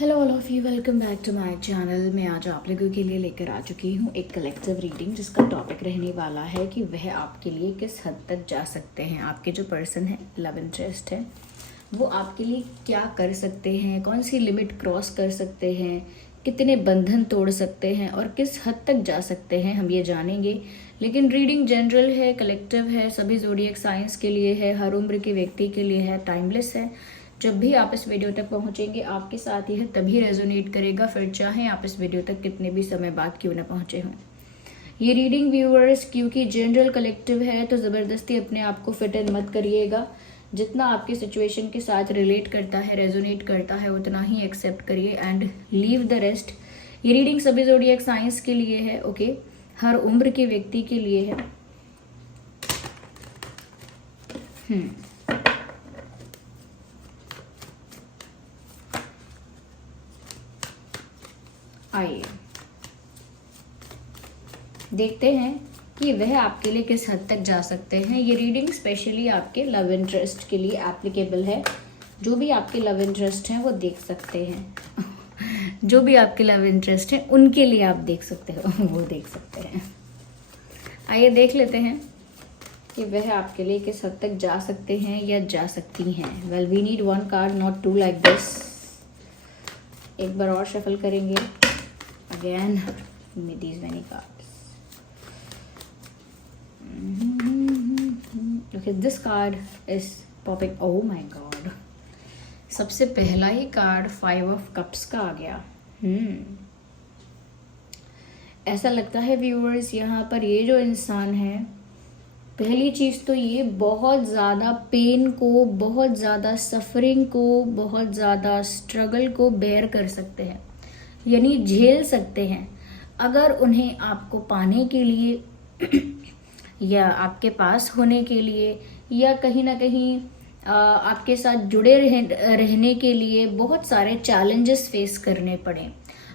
Hello all of you, welcome back to my channel. मैं आज आप लोगों के लिए लेकर आ चुकी हूँ एक कलेक्टिव रीडिंग जिसका टॉपिक रहने वाला है कि वह आपके लिए किस हद तक जा सकते हैं। आपके जो पर्सन है, लव इंटरेस्ट है, वो आपके लिए क्या कर सकते हैं, कौन सी लिमिट क्रॉस कर सकते हैं, कितने बंधन तोड़ सकते हैं और किस हद तक जा सकते हैं, हम ये जानेंगे। लेकिन रीडिंग जनरल है, कलेक्टिव है, सभी ज़ोडिएक साइंस के लिए है, हर उम्र के व्यक्ति के लिए है, टाइमलेस है। जब भी आप इस वीडियो तक पहुंचेंगे आपके साथ यह तभी रेजोनेट करेगा, फिर चाहे आप इस वीडियो तक कितने भी समय बाद क्यों ना पहुंचे हों। ये रीडिंग व्यूअर्स क्योंकि जनरल कलेक्टिव है तो ज़बरदस्ती अपने आप को फिट इन मत करिएगा। जितना आपकी सिचुएशन के साथ रिलेट करता है, रेजोनेट करता है, उतना ही एक्सेप्ट करिए एंड लीव द रेस्ट। ये रीडिंग सभी ज़ोडिएक साइंस के लिए है, ओके, हर उम्र के व्यक्ति के लिए है। आइए देखते हैं कि वह आपके लिए किस हद तक जा सकते हैं। ये रीडिंग स्पेशली आपके लव इंटरेस्ट के लिए एप्लीकेबल है। जो भी आपके लव इंटरेस्ट हैं वो देख सकते हैं जो भी आपके लव इंटरेस्ट हैं उनके लिए आप देख सकते हो वो देख सकते हैं। आइए देख लेते हैं कि वह आपके लिए किस हद तक जा सकते हैं या जा सकती हैं। Well we need one card, not two like this. एक बार और शफल करेंगे। Again, give me these many cards. Okay, this card is popping. Oh my God! सबसे पहला ही कार्ड 5 ऑफ कप्स का आ गया। ऐसा लगता है व्यूअर्स, यहाँ पर ये जो इंसान है, पहली चीज़ तो ये बहुत ज़्यादा पेन को, बहुत ज़्यादा सफरिंग को, बहुत ज़्यादा स्ट्रगल को बेयर कर सकते हैं, यानी झेल सकते हैं। अगर उन्हें आपको पाने के लिए या आपके पास होने के लिए या कहीं ना कहीं आपके साथ जुड़े रहने के लिए बहुत सारे चैलेंजेस फेस करने पड़े,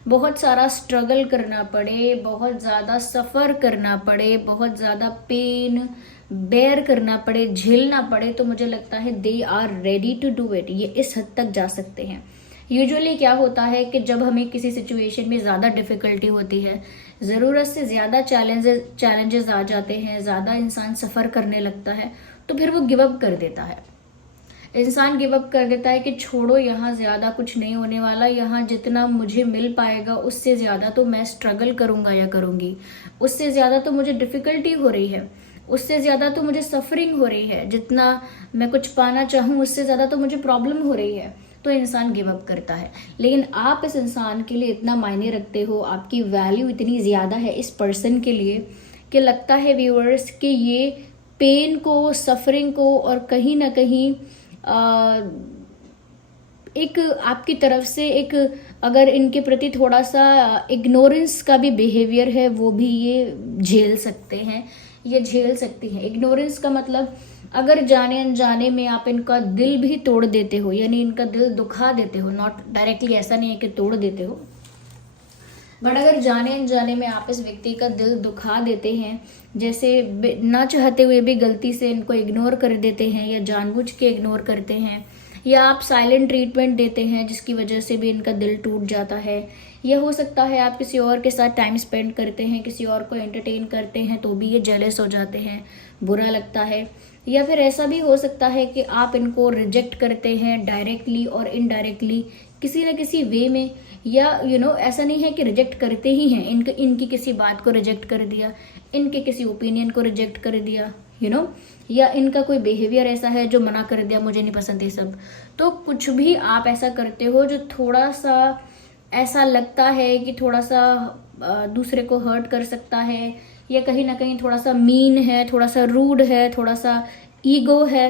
बहुत सारा स्ट्रगल करना पड़े, बहुत ज़्यादा सफ़र करना पड़े, बहुत ज़्यादा पेन बेयर करना पड़े, झेलना पड़े, तो मुझे लगता है they are ready to do it. ये इस हद तक जा सकते हैं। यूजुअली क्या होता है कि जब हमें किसी सिचुएशन में ज़्यादा डिफ़िकल्टी होती है, ज़रूरत से ज़्यादा चैलेंजेस आ जाते हैं, ज़्यादा इंसान सफ़र करने लगता है, तो फिर वो गिव अप कर देता है। इंसान गिव अप कर देता है कि छोड़ो, यहाँ ज़्यादा कुछ नहीं होने वाला, यहाँ जितना मुझे मिल पाएगा उससे ज़्यादा तो मैं स्ट्रगल करूँगा या करूँगी, उससे ज़्यादा तो मुझे डिफ़िकल्टी हो रही है, उससे ज़्यादा तो मुझे सफरिंग हो रही है, जितना मैं कुछ पाना चाहूँ उससे ज़्यादा तो मुझे प्रॉब्लम हो रही है, तो इंसान गिव अप करता है। लेकिन आप इस इंसान के लिए इतना मायने रखते हो, आपकी वैल्यू इतनी ज़्यादा है इस पर्सन के लिए कि लगता है व्यूअर्स कि ये पेन को, सफरिंग को और कहीं ना कहीं एक आपकी तरफ से एक, अगर इनके प्रति थोड़ा सा इग्नोरेंस का भी बिहेवियर है वो भी ये झेल सकते हैं, ये झेल सकती हैं। इग्नोरेंस का मतलब अगर जाने अनजाने में आप इनका दिल भी तोड़ देते हो, यानी इनका दिल दुखा देते हो, नॉट डायरेक्टली, ऐसा नहीं है कि तोड़ देते हो, बट अगर जाने अनजाने में आप इस व्यक्ति का दिल दुखा देते हैं, जैसे ना चाहते हुए भी गलती से इनको इग्नोर कर देते हैं या जानबूझ के इग्नोर करते हैं, या आप साइलेंट ट्रीटमेंट देते हैं जिसकी वजह से भी इनका दिल टूट जाता है, या हो सकता है आप किसी और के साथ टाइम स्पेंड करते हैं, किसी और को एंटरटेन करते हैं तो भी ये जेलस हो जाते हैं, बुरा लगता है, या फिर ऐसा भी हो सकता है कि आप इनको रिजेक्ट करते हैं डायरेक्टली और इनडायरेक्टली किसी न किसी वे में, या ऐसा नहीं है कि रिजेक्ट करते ही हैं, इनकी किसी बात को रिजेक्ट कर दिया, इनके किसी ओपिनियन को रिजेक्ट कर दिया, या इनका कोई बिहेवियर ऐसा है जो मना कर दिया, मुझे नहीं पसंद ये सब। तो कुछ भी आप ऐसा करते हो जो थोड़ा सा ऐसा लगता है कि थोड़ा सा दूसरे को हर्ट कर सकता है, या कहीं ना कहीं थोड़ा सा मीन है, थोड़ा सा रूड है, थोड़ा सा ईगो है,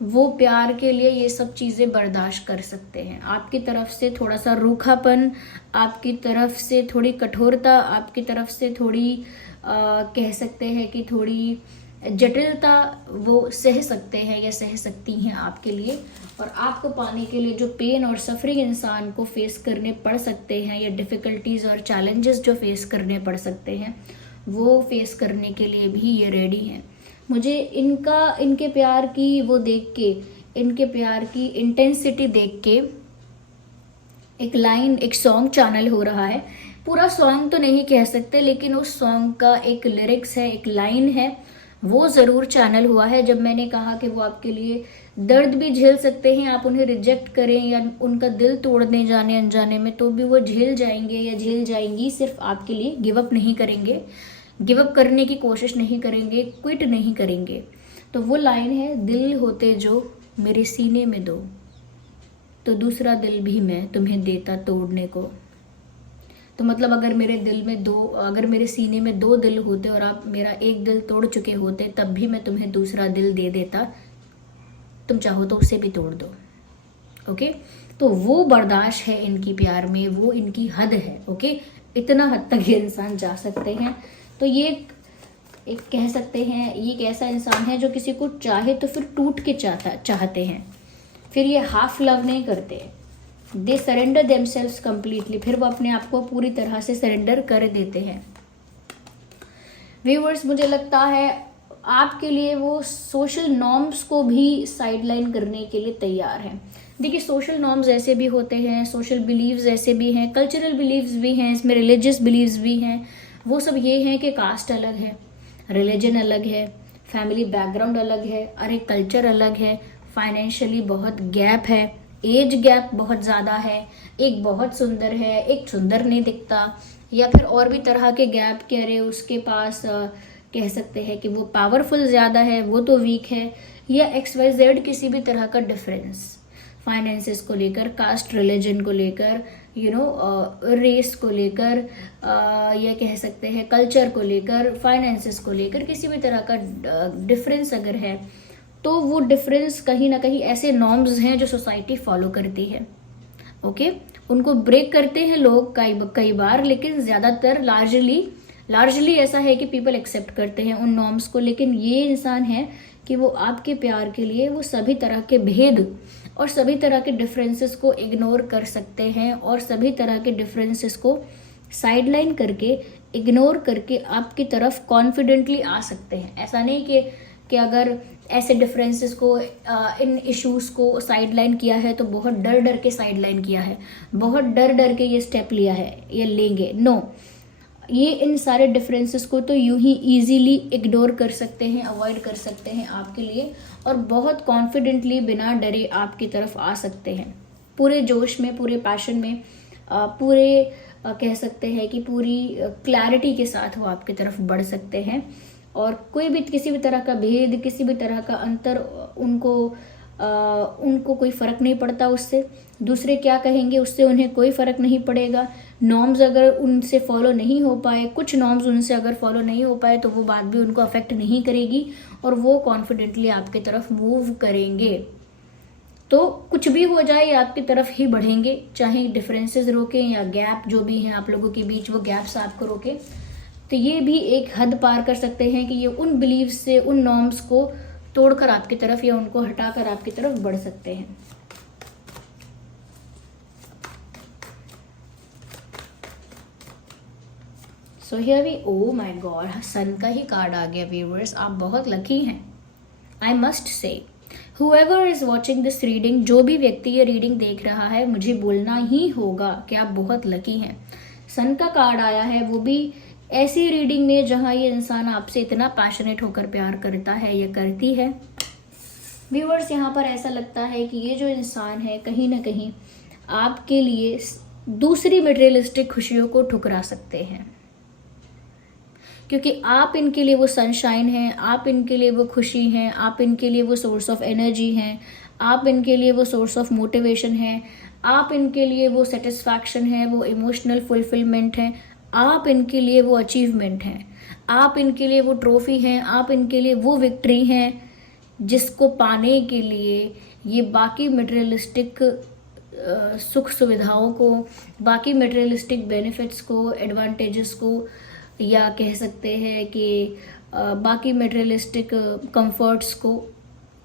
वो प्यार के लिए ये सब चीज़ें बर्दाश्त कर सकते हैं। आपकी तरफ से थोड़ा सा रूखापन, आपकी तरफ से थोड़ी कठोरता, आपकी तरफ से थोड़ी कह सकते हैं कि थोड़ी जटिलता वो सह सकते हैं या सह सकती हैं आपके लिए, और आपको पाने के लिए जो पेन और सफरिंग इंसान को फेस करने पड़ सकते हैं, या डिफ़िकल्टीज़ और चैलेंजेस जो फेस करने पड़ सकते हैं, वो फेस करने के लिए भी ये रेडी हैं। मुझे इनके प्यार की वो देख के, इनके प्यार की इंटेंसिटी देख के एक लाइन, एक सॉन्ग चैनल हो रहा है। पूरा सॉन्ग तो नहीं कह सकते, लेकिन उस सॉन्ग का एक लिरिक्स है, एक लाइन है, वो ज़रूर चैनल हुआ है। जब मैंने कहा कि वो आपके लिए दर्द भी झेल सकते हैं, आप उन्हें रिजेक्ट करें या उनका दिल तोड़ने जाने अनजाने में, तो भी वो झेल जाएंगे या झेल जाएंगी, सिर्फ आपके लिए। गिव अप नहीं करेंगे, गिव अप करने की कोशिश नहीं करेंगे, क्विट नहीं करेंगे। तो वो लाइन है, दिल होते जो मेरे सीने में दो, तो दूसरा दिल भी मैं तुम्हें देता तोड़ने को। तो मतलब अगर मेरे दिल में अगर मेरे सीने में 2 दिल होते और आप मेरा एक दिल तोड़ चुके होते, तब भी मैं तुम्हें दूसरा दिल दे देता, तुम चाहो तो उसे भी तोड़ दो। ओके, तो वो बर्दाश्त है इनकी प्यार में, वो इनकी हद है। ओके, इतना हद तक ये इंसान जा सकते हैं। तो ये एक कह सकते हैं, ये एक ऐसा इंसान है जो किसी को चाहे तो फिर टूट के चाहते हैं। फिर ये हाफ लव नहीं करते, दे सरेंडर देमसेल्व्स कंप्लीटली। फिर वो अपने आप को पूरी तरह से सरेंडर कर देते हैं। व्यूअर्स, मुझे लगता है आपके लिए वो सोशल नॉर्म्स को भी साइडलाइन करने के लिए तैयार है। देखिए, सोशल नॉर्म्स ऐसे भी होते हैं, सोशल बिलीव्स ऐसे भी हैं, कल्चरल बिलीव्स भी हैं, इसमें रिलीजियस बिलीव्स भी हैं। वो सब ये हैं कि कास्ट अलग है, रिलीजन अलग है, फैमिली बैकग्राउंड अलग है, अरे कल्चर अलग है, फाइनेंशियली बहुत गैप है, एज गैप बहुत ज़्यादा है, एक बहुत सुंदर है, एक सुंदर नहीं दिखता, या फिर और भी तरह के गैप के, अरे उसके पास कह सकते हैं कि वो पावरफुल ज़्यादा है, वो तो वीक है, या XYZ किसी भी तरह का डिफरेंस फाइनेंसेस को लेकर, कास्ट रिलीजन को लेकर, रेस को लेकर, या कह सकते हैं कल्चर को लेकर, फाइनेंसेस को लेकर, किसी भी तरह का डिफरेंस अगर है, तो वो डिफरेंस कहीं ना कहीं ऐसे नॉर्म्स हैं जो सोसाइटी फॉलो करती है। ओके, उनको ब्रेक करते हैं लोग कई बार, लेकिन ज़्यादातर लार्जली ऐसा है कि पीपल एक्सेप्ट करते हैं उन नॉर्म्स को। लेकिन ये इंसान है कि वो आपके प्यार के लिए वो सभी तरह के भेद और सभी तरह के डिफरेंसेस को इग्नोर कर सकते हैं, और सभी तरह के डिफरेंसेस को साइडलाइन करके, इग्नोर करके आपकी तरफ कॉन्फिडेंटली आ सकते हैं। ऐसा नहीं कि अगर ऐसे डिफरेंसेस को, इन इश्यूज को साइडलाइन किया है तो बहुत डर डर के साइडलाइन किया है, बहुत डर डर के ये स्टेप लिया है, ये लेंगे। नो, ये इन सारे डिफरेंसेस को तो यूं ही इजीली इग्नोर कर सकते हैं, अवॉइड कर सकते हैं आपके लिए, और बहुत कॉन्फिडेंटली बिना डरे आपकी तरफ आ सकते हैं, पूरे जोश में, पूरे पैशन में, पूरे कह सकते हैं कि पूरी क्लैरिटी के साथ वो आपकी तरफ बढ़ सकते हैं। और कोई भी किसी भी तरह का भेद, किसी भी तरह का अंतर उनको कोई फ़र्क नहीं पड़ता उससे। दूसरे क्या कहेंगे उससे उन्हें कोई फ़र्क नहीं पड़ेगा। नॉर्म्स अगर उनसे फॉलो नहीं हो पाए, कुछ नॉर्म्स उनसे अगर फॉलो नहीं हो पाए, तो वो बात भी उनको अफेक्ट नहीं करेगी, और वो कॉन्फिडेंटली आपकी तरफ मूव करेंगे। तो कुछ भी हो जाए, आपकी तरफ ही बढ़ेंगे, चाहे डिफरेंसेस रोकें या गैप जो भी हैं आप लोगों के बीच, वो गैप्स आपको रोके। तो ये भी एक हद पार कर सकते हैं कि ये उन बिलीव्स से, उन नॉर्म्स को तोड़कर आपकी तरफ या उनको हटाकर आपकी तरफ बढ़ सकते हैं। So here we, oh my god, sun का ही कार्ड आ गया। व्यूअर्स, आप बहुत लकी हैं, I must say. Whoever is watching this reading, जो भी व्यक्ति ये रीडिंग देख रहा है, मुझे बोलना ही होगा कि आप बहुत लकी हैं। सन का कार्ड आया है, वो भी ऐसी रीडिंग में जहां ये इंसान आपसे इतना पैशनेट होकर प्यार करता है या करती है। व्यूअर्स, यहाँ पर ऐसा लगता है कि ये जो इंसान है कहीं ना कहीं आपके लिए दूसरी मटेरियलिस्टिक खुशियों को ठुकरा सकते हैं, क्योंकि आप इनके लिए वो सनशाइन हैं, आप इनके लिए वो खुशी हैं, आप इनके लिए वो सोर्स ऑफ एनर्जी हैं, आप इनके लिए वो सोर्स ऑफ मोटिवेशन है, आप इनके लिए वो सेटिस्फैक्शन है, वो इमोशनल फुलफिलमेंट है, आप इनके लिए वो अचीवमेंट हैं, आप इनके लिए वो ट्रॉफी हैं, आप इनके लिए वो विक्ट्री हैं जिसको पाने के लिए ये बाकी मटेरियलिस्टिक सुख सुविधाओं को, बाकी मटेरियलिस्टिक बेनिफिट्स को, एडवांटेजेस को, या कह सकते हैं कि बाकी मटेरियलिस्टिक कंफर्ट्स को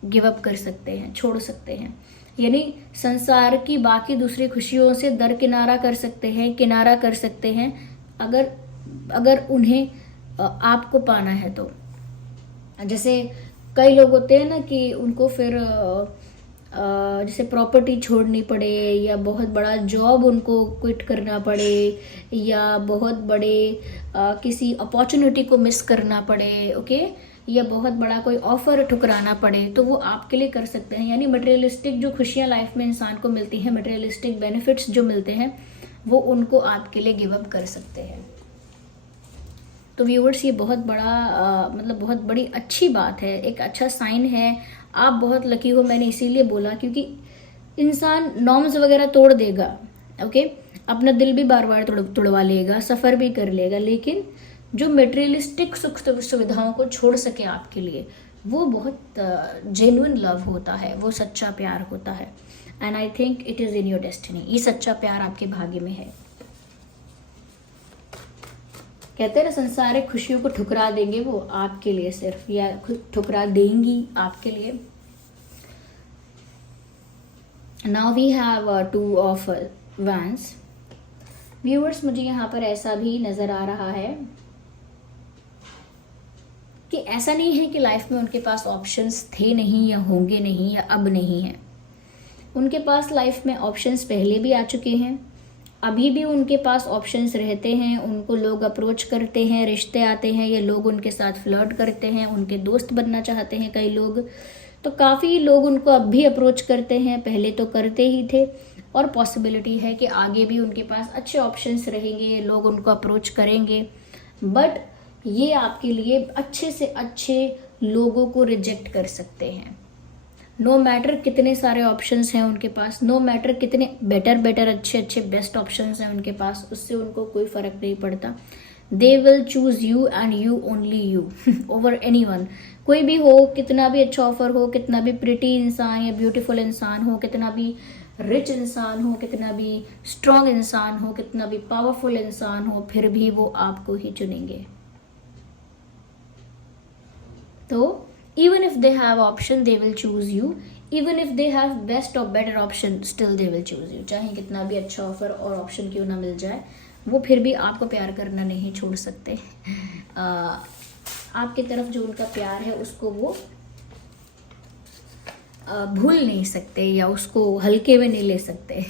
गिव अप कर सकते हैं, छोड़ सकते हैं। यानी संसार की बाकी दूसरी खुशियों से दरकिनारा कर सकते हैं, किनारा कर सकते हैं, अगर उन्हें आपको पाना है तो। जैसे कई लोग होते हैं ना कि उनको फिर जैसे प्रॉपर्टी छोड़नी पड़े, या बहुत बड़ा जॉब उनको क्विट करना पड़े, या बहुत बड़े किसी अपॉर्चुनिटी को मिस करना पड़े, ओके, या बहुत बड़ा कोई ऑफर ठुकराना पड़े, तो वो आपके लिए कर सकते हैं। यानी मटेरियलिस्टिक जो खुशियाँ लाइफ में इंसान को मिलती हैं, मटेरियलिस्टिक बेनिफिट्स जो मिलते हैं, वो उनको आपके लिए गिव अप कर सकते हैं। तो व्यूअर्स, ये बहुत बड़ा मतलब बहुत बड़ी अच्छी बात है, एक अच्छा साइन है। आप बहुत लकी हो, मैंने इसीलिए बोला, क्योंकि इंसान नॉर्म्स वगैरह तोड़ देगा, ओके, अपना दिल भी बार बार तोड़वा लेगा, सफ़र भी कर लेगा, लेकिन जो मटेरियलिस्टिक सुख सुविधाओं को छोड़ सके आपके लिए, वो बहुत जेन्युइन लव होता है, वो सच्चा प्यार होता है। And I think it is in your destiny. ये सच्चा प्यार आपके भाग्य में है। कहते हैं ना, संसारिक खुशियों को ठुकरा देंगे वो आपके लिए सिर्फ, या ठुकरा देंगी आपके लिए। Now we have 2 of wands. Viewers, मुझे यहाँ पर ऐसा भी नज़र आ रहा है कि ऐसा नहीं है कि लाइफ में उनके पास ऑप्शंस थे नहीं, या होंगे नहीं, या अब नहीं है। उनके पास लाइफ में ऑप्शंस पहले भी आ चुके हैं, अभी भी उनके पास ऑप्शंस रहते हैं। उनको लोग अप्रोच करते हैं, रिश्ते आते हैं, या लोग उनके साथ फ्लर्ट करते हैं, उनके दोस्त बनना चाहते हैं कई लोग। तो काफ़ी लोग उनको अब भी अप्रोच करते हैं, पहले तो करते ही थे, और पॉसिबिलिटी है कि आगे भी उनके पास अच्छे ऑप्शंस रहेंगे, लोग उनको अप्रोच करेंगे। बट ये आपके लिए अच्छे से अच्छे लोगों को रिजेक्ट कर सकते हैं। नो मैटर कितने सारे ऑप्शंस हैं उनके पास, नो मैटर कितने बेटर अच्छे बेस्ट ऑप्शंस हैं उनके पास, उससे उनको कोई फ़र्क नहीं पड़ता। They will choose you and you only you over anyone. कोई भी हो, कितना भी अच्छा ऑफर हो, कितना भी प्रिटी इंसान या ब्यूटीफुल इंसान हो, कितना भी रिच इंसान हो, कितना भी स्ट्रॉन्ग इंसान हो, कितना भी पावरफुल इंसान हो, फिर भी वो आपको ही चुनेंगे। तो even if they have option they will choose you, even if they have best or better option still they will choose you। चाहे कितना भी अच्छा ऑफर और ऑप्शन क्यों ना मिल जाए, वो फिर भी आपको प्यार करना नहीं छोड़ सकते। आपकी तरफ जो उनका प्यार है उसको वो भूल नहीं सकते, या उसको हल्के में नहीं ले सकते।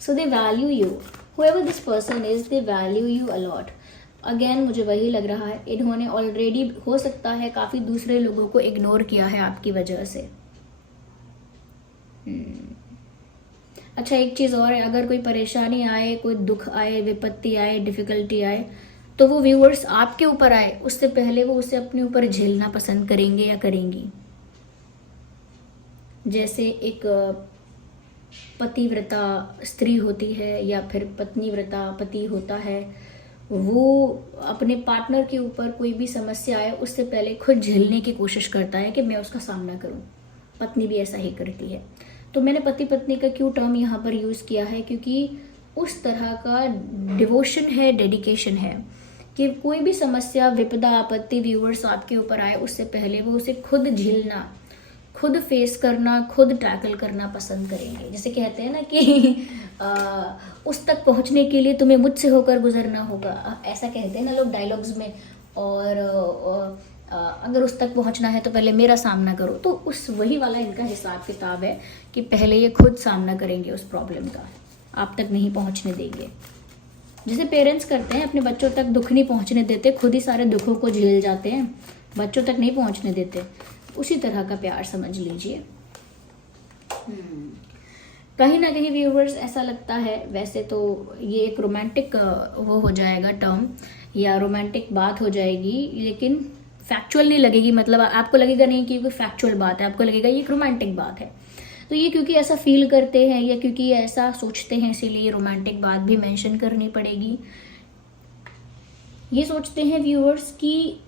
So they value you, whoever this person is, they value you a lot। Again मुझे वही लग रहा है, इन्होंने ऑलरेडी हो सकता है काफ़ी दूसरे लोगों को इग्नोर किया है आपकी वजह से। अच्छा, एक चीज़ और है, अगर कोई परेशानी आए, कोई दुख आए, विपत्ति आए, डिफ़िकल्टी आए, तो वो व्यूअर्स आपके ऊपर आए उससे पहले वो उसे अपने ऊपर झेलना पसंद करेंगे या करेंगी। जैसे एक पतिव्रता स्त्री होती है, या फिर पत्नीव्रता पति होता है, वो अपने पार्टनर के ऊपर कोई भी समस्या आए उससे पहले खुद झेलने की कोशिश करता है कि मैं उसका सामना करूं। पत्नी भी ऐसा ही करती है। तो मैंने पति पत्नी का क्यों टर्म यहाँ पर यूज़ किया है, क्योंकि उस तरह का डिवोशन है, डेडिकेशन है, कि कोई भी समस्या, विपदा, आपत्ति व्यूअर्स आपके ऊपर आए उससे पहले वो उसे खुद झेलना, खुद फेस करना, खुद टैकल करना पसंद करेंगे। जैसे कहते हैं ना कि उस तक पहुंचने के लिए तुम्हें मुझसे होकर गुजरना होगा, ऐसा कहते हैं ना लोग डायलॉग्स में। और अगर उस तक पहुंचना है तो पहले मेरा सामना करो। तो उस वही वाला इनका हिसाब किताब है कि पहले ये खुद सामना करेंगे उस प्रॉब्लम का, आप तक नहीं पहुंचने देंगे। जैसे पेरेंट्स करते हैं, अपने बच्चों तक दुख नहीं पहुंचने देते, खुद ही सारे दुखों को झेल जाते हैं, बच्चों तक नहीं पहुंचने देते। उसी तरह का प्यार समझ लीजिए। कहीं ना कहीं व्यूअर्स ऐसा लगता है, वैसे तो ये एक रोमांटिक वो हो जाएगा टर्म, या रोमांटिक बात हो जाएगी, लेकिन फैक्चुअल नहीं लगेगी। मतलब आपको लगेगा नहीं कि कोई फैक्चुअल बात है, आपको लगेगा ये एक रोमांटिक बात है। तो ये क्योंकि ऐसा फील करते हैं या क्योंकि ऐसा सोचते हैं, इसीलिए रोमांटिक बात भी मेंशन करनी पड़ेगी। ये सोचते हैं व्यूअर्स कि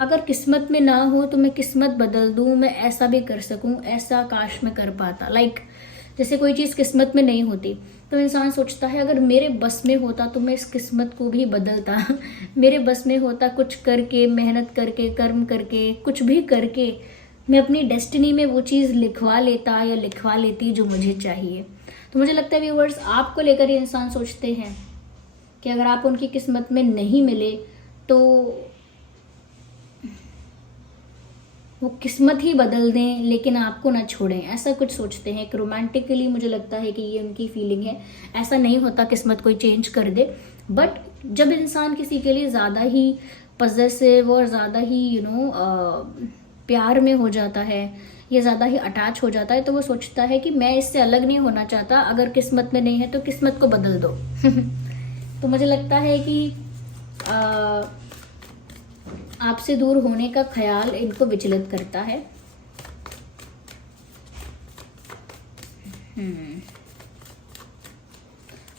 अगर किस्मत में ना हो तो मैं किस्मत बदल दूं, मैं ऐसा भी कर सकूं, ऐसा काश मैं कर पाता। जैसे कोई चीज़ किस्मत में नहीं होती तो इंसान सोचता है अगर मेरे बस में होता तो मैं इस किस्मत को भी बदलता। मेरे बस में होता, कुछ करके, मेहनत करके, कर्म करके, कुछ भी करके मैं अपनी डेस्टिनी में वो चीज़ लिखवा लेता या लिखवा लेती जो मुझे चाहिए। तो मुझे लगता है व्यूअर्स आपको लेकर ये इंसान सोचते हैं कि अगर आप उनकी किस्मत में नहीं मिले तो वो किस्मत ही बदल दें लेकिन आपको ना छोड़ें, ऐसा कुछ सोचते हैं। एक रोमांटिकली मुझे लगता है कि ये उनकी फीलिंग है। ऐसा नहीं होता किस्मत कोई चेंज कर दे, बट जब इंसान किसी के लिए ज़्यादा ही पजेसिव और ज़्यादा ही प्यार में हो जाता है या ज़्यादा ही अटैच हो जाता है, तो वो सोचता है कि मैं इससे अलग नहीं होना चाहता, अगर किस्मत में नहीं है तो किस्मत को बदल दो। तो मुझे लगता है कि आपसे दूर होने का ख्याल इनको विचलित करता है।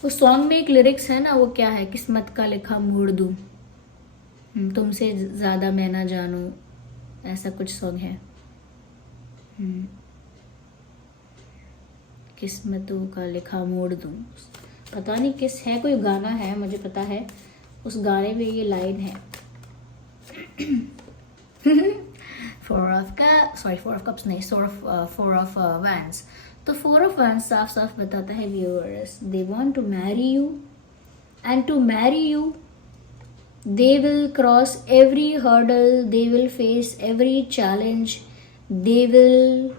उस सॉन्ग में एक लिरिक्स है ना, वो क्या है, किस्मत का लिखा मोड़ दूं, तुमसे ज़्यादा मैं ना जानूं, ऐसा कुछ सॉन्ग है। किस्मतों का लिखा मोड़ दूं, पता नहीं किस है, कोई गाना है मुझे पता है, उस गाने में ये लाइन है। फोर ऑफ कप्स नहीं, फोर ऑफ वैंस। तो फोर ऑफ वैंस साफ साफ बताता है viewers, they want to marry you, and to marry you they will cross every hurdle, they will face every challenge, they will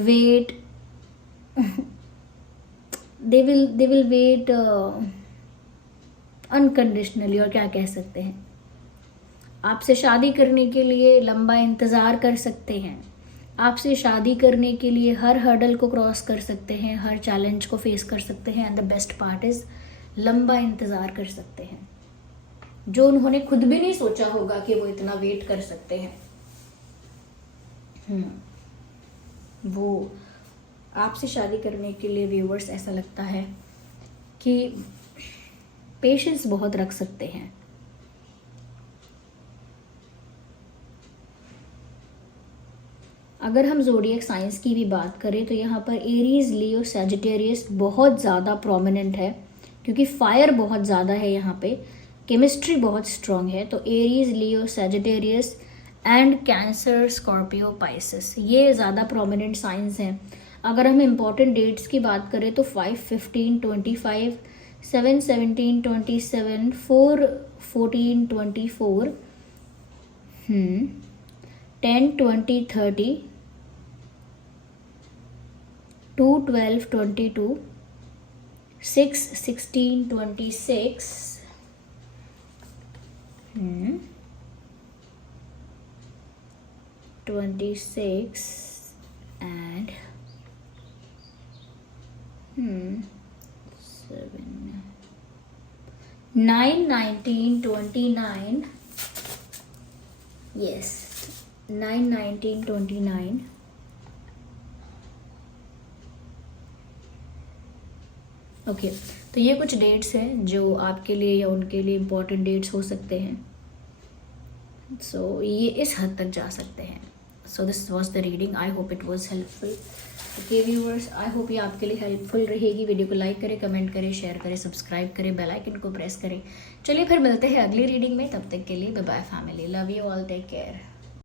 wait they will wait unconditionally, और क्या कह सकते हैं, आपसे शादी करने के लिए लंबा इंतज़ार कर सकते हैं, आपसे शादी करने के लिए हर हर्डल को क्रॉस कर सकते हैं, हर चैलेंज को फेस कर सकते हैं, and the best part is लंबा इंतज़ार कर सकते हैं, जो उन्होंने खुद भी नहीं सोचा होगा कि वो इतना वेट कर सकते हैं। वो आपसे शादी करने के लिए व्यूवर्स ऐसा लगता है कि पेशेंस बहुत रख सकते हैं। अगर हम ज़ोडिएक साइंस की भी बात करें तो यहाँ पर एरीज, लियो, सैजिटेरियस बहुत ज़्यादा प्रोमिनेंट है, क्योंकि फायर बहुत ज़्यादा है यहाँ पे, केमिस्ट्री बहुत स्ट्रॉन्ग है। तो Aries, Leo, Sagittarius and cancer, Scorpio, Pisces, ये ज़्यादा प्रोमिनेंट साइंस हैं। अगर हम इम्पॉर्टेंट डेट्स की बात करें तो 5/15/25, 7/17/27, 4/14/24, 10/20/30, 2/12/22, 6/16/26, 26 and 7, 9/19/29, yes, 9/19/29, ओके। तो ये कुछ डेट्स हैं जो आपके लिए या उनके लिए इम्पोर्टेंट डेट्स हो सकते हैं। सो ये इस हद तक जा सकते हैं। So this was the reading, I hope it was helpful. Okay viewers, I hope ये आपके लिए हेल्पफुल रहेगी। वीडियो को लाइक करें, कमेंट करें, शेयर करें, सब्सक्राइब करें, बेल आइकन को प्रेस करें। चलिए फिर मिलते हैं अगली रीडिंग में, तब तक के लिए bye bye family, love you all, take care.